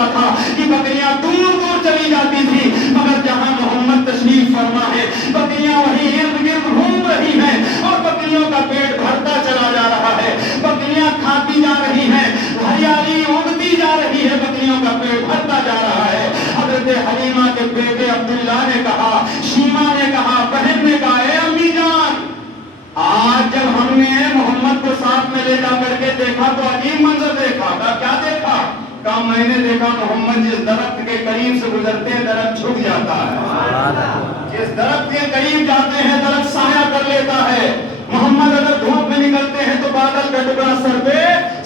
ہوتا تھا کہ بکریاں دور دور چلی جاتی تھی، مگر جہاں محمد تشریف فرما ہے بکریاں وہیں ارد گرد گھوم رہی ہیں اور بکریوں کا پیٹ بھرتا چلا جا رہا ہے، بکریاں کھاتی جا رہی ہیں، ہریالی اگتی جا رہی ہے، بکریوں کا پیٹ بھرتا جا رہا ہے۔ حضرت حلیمہ کے بیٹے عبداللہ نے کہا، شیمہ نے کہا، بہن نے کہا، اے امی جان، آج جب ہم نے محمد کو ساتھ میں لے جا کر کے دیکھا تو عجیب منظر دیکھا تھا۔ کیا دیکھا؟ کہا میں نے دیکھا محمد جس درخت کے قریب سے گزرتے ہیں درخت جھک جاتا ہے، جس درخت کے قریب جاتے ہیں درخت سایہ کر لیتا ہے، محمد اگر دھوپ میں نکلتے ہیں تو بادل کا ٹکڑا سر پہ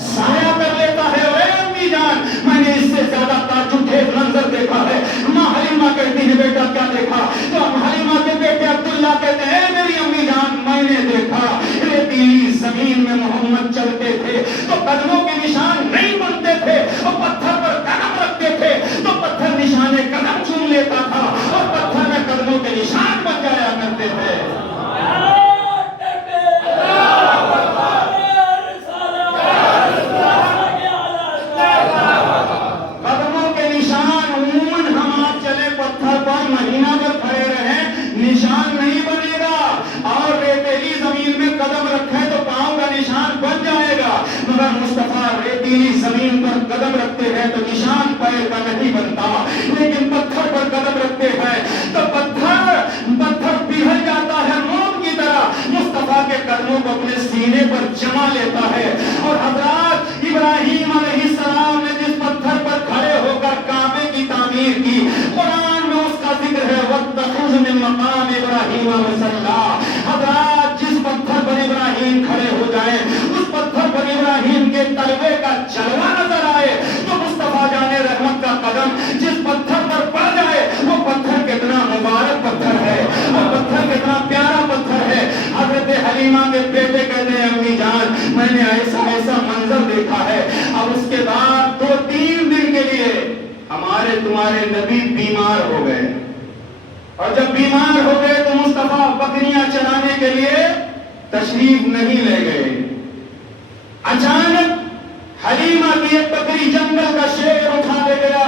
سایہ کر لیتا ہے۔ اے امی جان، میں نے اس سے زیادہ تعجب خیز منظر دیکھا ہے۔ ماں حلیمہ کہتی ہے بیٹا کیا دیکھا؟ تو حلیمہ کے بیٹے عبداللہ کہتے ہیں، اے میری امی جان، میں نے دیکھا ریتیلی زمین میں محمد چلتے تھے تو قدموں کے نشان نہیں بنتے تھے، اور پتھر پر قدم رکھتے تھے تو پتھر نشانے قدم چوم لیتا تھا اور پتھر میں قدموں کے نشان بن جایا کرتے تھے۔ قدموں کے نشان عموماً ہم آپ چلے پتھر پر مہینہ پر کھڑے رہیں نشان نہیں بنے گا، اور ریتیلی زمین میں قدم رکھیں تو پاؤں کا نشان بن جائے گا، مگر مصطفیٰ ریتیلی زمین پر قدم رکھتے ہیں تو نشان پیر کا نہیں بنتا، لیکن پتھر پر قدم رکھتے ہیں تو پتھر پگھل جاتا ہے موم کی طرح، مصطفیٰ کے قدموں کو اپنے سینے پر جما لیتا ہے۔ اور حضرات ابراہیم علیہ السلام نے جس پتھر پر کھڑے ہو کر کعبے کی تعمیر کی، قرآن میں اس کا ذکر ہے وَاتَّخِذْ مِن مَّقَامِ إِبْرَاهِيمَ مُصَلًّى۔ حضرات جس پتھر پر ابراہیم کھڑے ہو جائیں، اس پتھر پر ابراہیم کے تلوے کا جلوہ نظر آئے تو مصطفیٰ جان رحمت کا قدم جس پتھر پر پڑ جائے وہ پتھر کتنا مبارک پتھر ہے، وہ پتھر کتنا پیارا پتھر ہے۔ حضرت حلیمہ کے بیٹے کہتے ہیں امی جان میں نے ایسا منظر دیکھا ہے۔ اب اس کے بعد 2-3 دن کے لیے ہمارے تمہارے نبی بیمار ہو گئے، اور جب بیمار ہو گئے تو مصطفیٰ بکریاں چرانے کے لیے تشریف نہیں لے گئے۔ اچانک حلیمہ کی ایک بکری جنگل کا شیر اٹھا لے گیا،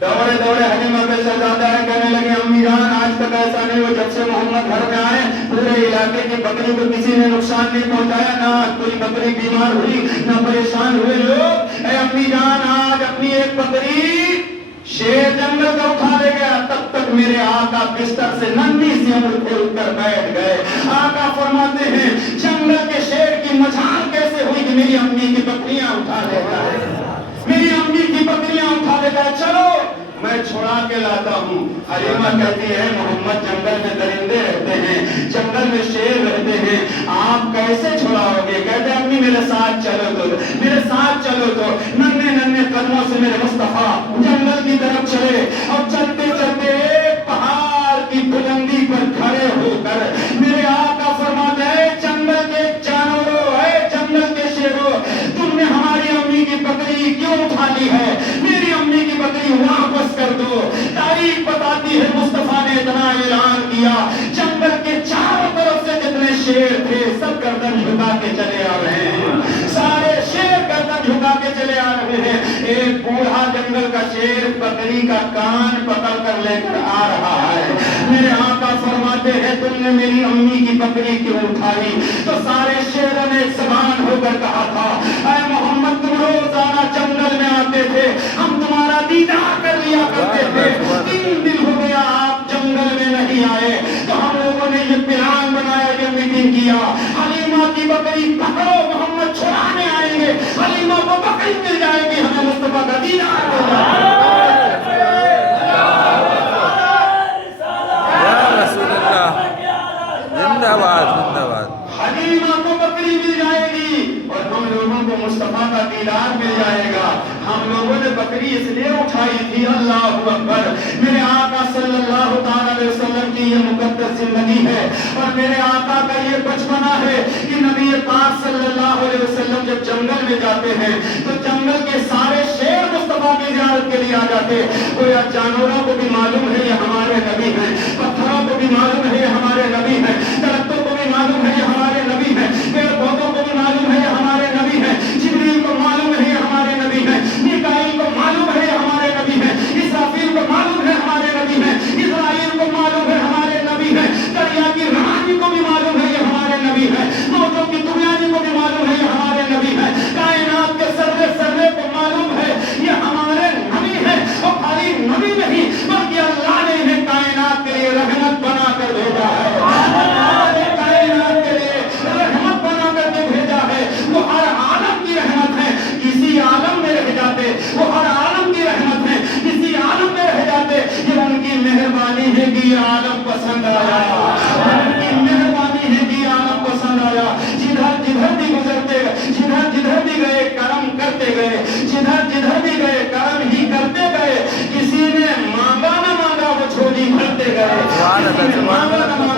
دوڑے دوڑے حلیمہ پہ چل جاتا ہے، کہنے لگے امی جان آج تک ایسا نہیں ہو جب سے محمد گھر میں آئے پورے علاقے کی بکری کو کسی نے نقصان نہیں پہنچایا، نہ کوئی بکری بیمار ہوئی نہ پریشان ہوئے لوگ۔ اے امی جان آج اپنی ایک بکری شیر جنگل کا اٹھا لے گیا، تب تک میرے آقا بستر سے ننھی سی عمر کھول کر بیٹھ گئے۔ آقا فرماتے ہیں جنگل کے شیر کی مجال کیسے ہوئی کہ میری امی کی بکریاں اٹھا لیتا ہے، میری امی کی بکریاں اٹھا لیتا ہے، چلو میں چھڑا کے لاتا ہوں۔ حلیمہ کہتی ہے محمد جنگل میں درندے رہتے ہیں، جنگل میں شیر رہتے ہیں، آپ کیسے چھڑاؤ گے؟ کہتے ہیں امی میرے ساتھ چلو تو، میرے ساتھ چلو تو۔ ننھے ننھے قدموں سے میرے مصطفیٰ جنگل کی طرف چلے، اور چلتے چلتے ایک پہاڑ کی بلندی پر کھڑے ہو کر میرے آقا فرماتے ہیں جنگل کے جانوروں، اے جنگل کے شیروں، تم نے ہماری امی کی بکری کیوں اٹھا لی ہے؟ میری امی کی بکری واپس کر دو۔ تاریخ بتاتی ہے مصطفیٰ نے اتنا اعلان کیا، جنگل کے چاروں طرف سے جتنے شیر تھے سب گردن جھکا کے چلے آ رہے ہیں، سارے شیر گردن جھکا کے چلے آ رہے ہیں۔ ایک بوڑھا جنگل کا شیر بکری کا کان پکڑ کر لے کر آ رہا ہے۔ میرے آقا فرماتے ہیں تم نے میری امی کی بکری کیوں اٹھائی؟ تو سارے شیروں نے ایک زبان ہو کر کہا تھا اے محمد تم روزانہ جنگل میں آتے تھے، ہم تمہارا دیدار کر لیا کرتے تھے، 3 دن ہو گیا آپ جنگل میں نہیں آئے تو ہم لوگوں نے یہ پلان بنایا، یہ میٹنگ کیا، حلیمہ کی بکری پکڑو محمد چھڑانے آئیں گے، حلیمہ کو بکری مل جائے گی، ہمیں مصطفیٰ کا دیدار ہو جائے گا۔ حلیمہ کو بکری مل جائے گی اور ہم لوگوں کو مصطفیٰ کا دیدار مل جائے گا۔ ہم لوگوں نے بکری اس لیے اٹھائی تھی، اللہ اکبر، میرے آقا صلی اللہ تعالی علیہ وسلم کی یہ مقدس زندگی ہے اور میرے آقا کا یہ بچپنا ہے کہ نبی پاک صلی اللہ علیہ وسلم جب جنگل میں جاتے ہیں تو جنگل کے سارے شیر مصطفیٰ کی زیارت کے لیے آ جاتے۔ گویا جانوروں کو بھی معلوم ہے یہ ہمارے نبی ہیں، پتھروں کو بھی معلوم ہے یہ ہمارے نبی ہیں، درختوں کو بھی معلوم ہے یہ ہمارے نبی ہیں، پیڑ پودوں کو بھی معلوم ہے یہ ہمارے نبی ہیں، جبریل کو معلوم ہے یہ ہمارے نبی ہیں، میکائیل کو معلوم سبحان اللہ، سبحان اللہ۔